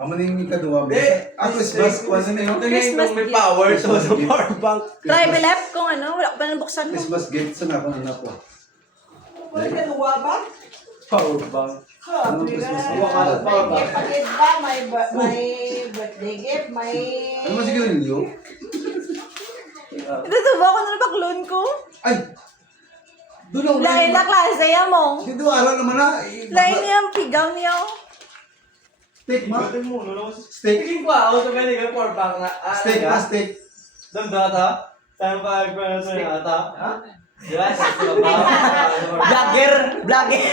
Amo na yung ikaduwa. Christmas. Kung ano na yun? Christmas may gift. power to sa power bank. Try Belep kung ano, wala ko pa nabuksan mo. Christmas gift sa nakon anak ko. Wala ka luwa ba? Power bank. Anong Grabe Christmas ka. gift? May gift pagid ba? May birthday gift? May... Ano ba siguro ninyo? Ito ba ako na nabaklon ko? Ay! Doon ako Lain na klase yan mo. Dito araw naman na. Lain niya ang pigaw niya. Steak ma? Bakit mo? Steak. Tingin ko ako sa ganyan power bank na. Steak ma, steak. Damdata? Saan pa agpa sa ata? Ha? Yes, vlogger! Vlogger!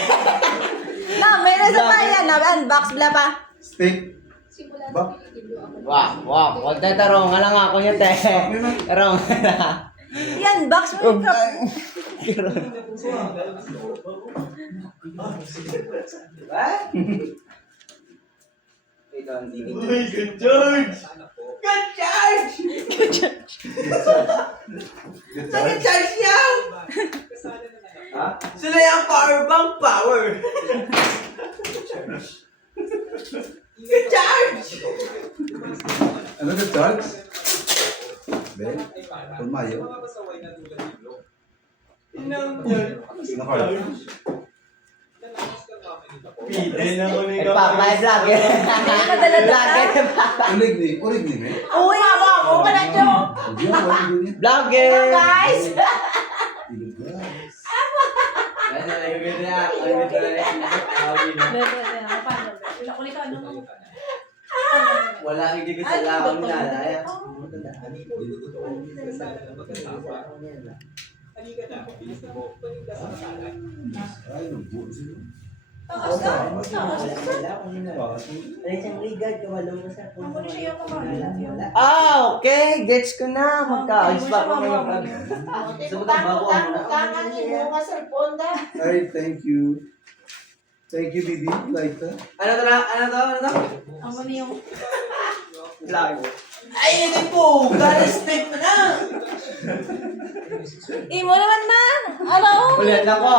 Na, may nasa tayo na. Unbox bla pa. Steak. Ba? Wah, konti tarong. Alang ako niya, te. Tarong. Yan, box mo yung cup. Uy, good George! Good George! Good George niya! Sila yung power bank power! Good George! Ano ka, Charles? Ben? Pulmayo? Inang yan. Nakar. Pide na ko ni Papay vlogger. Madala-dala. Urig ni me? Uy! Ako pala dyo! Diyan, wala din niya. Vlogger. Hello guys! Ilog guys. Wala hindi ko sa laon na. Ay, nagbuo sila. Taas na! Okay. Gets ko na. Magka-ayos pa ako ngayon. Tangan niyo mga cellphone da. Ay, thank you. Thank you, Bibi. Like that. Ano to? Amo na yung... Vlog. Ay, hindi po! Galas tape na! Imo naman man! Ano? Ulit ako.